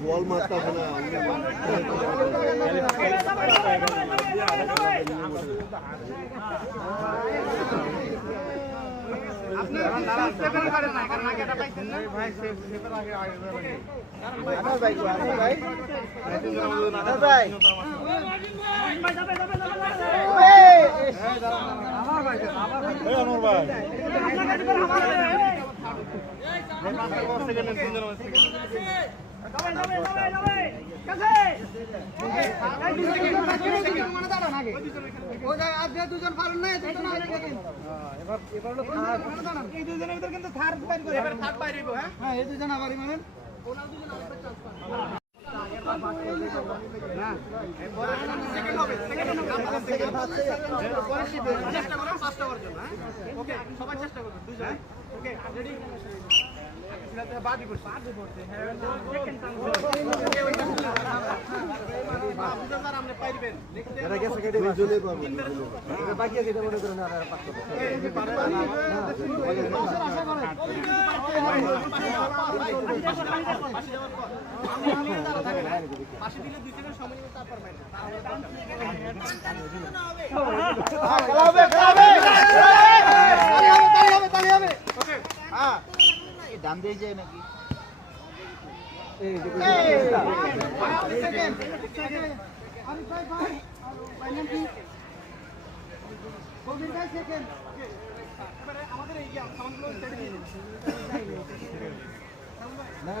বল মারতে হবে না দুজন পারেন না এই দুজনের ভিতরে কিন্তু থার্ড বাইরে হ্যাঁ এই দুজন আবার মানেন চেষ্টা করো পাঁচটা করার জন্য ওকে সবাই চেষ্টা করবেন দুজন ওকে রেডি বাদি করছি আপনি পাইবেন এটা গেছে কেটে দুজনে পাবো এটা বাকি আছে এটা মনে করেন আর পাঁচটা পাশে দিলে দুই সেকেন্ড সময় নিয়ে তারপর পাইবেন তালি হবে ওকে হ্যাঁ এই ডান দিয়ে যায় নাকি এই সেকেন্ড আমি ভাই ফাইনাল কি গোবিন্দ ভাই সেকেন্ড ওকে এবারে আমাদের এই সাউন্ডগুলো সেট দিয়ে দিন না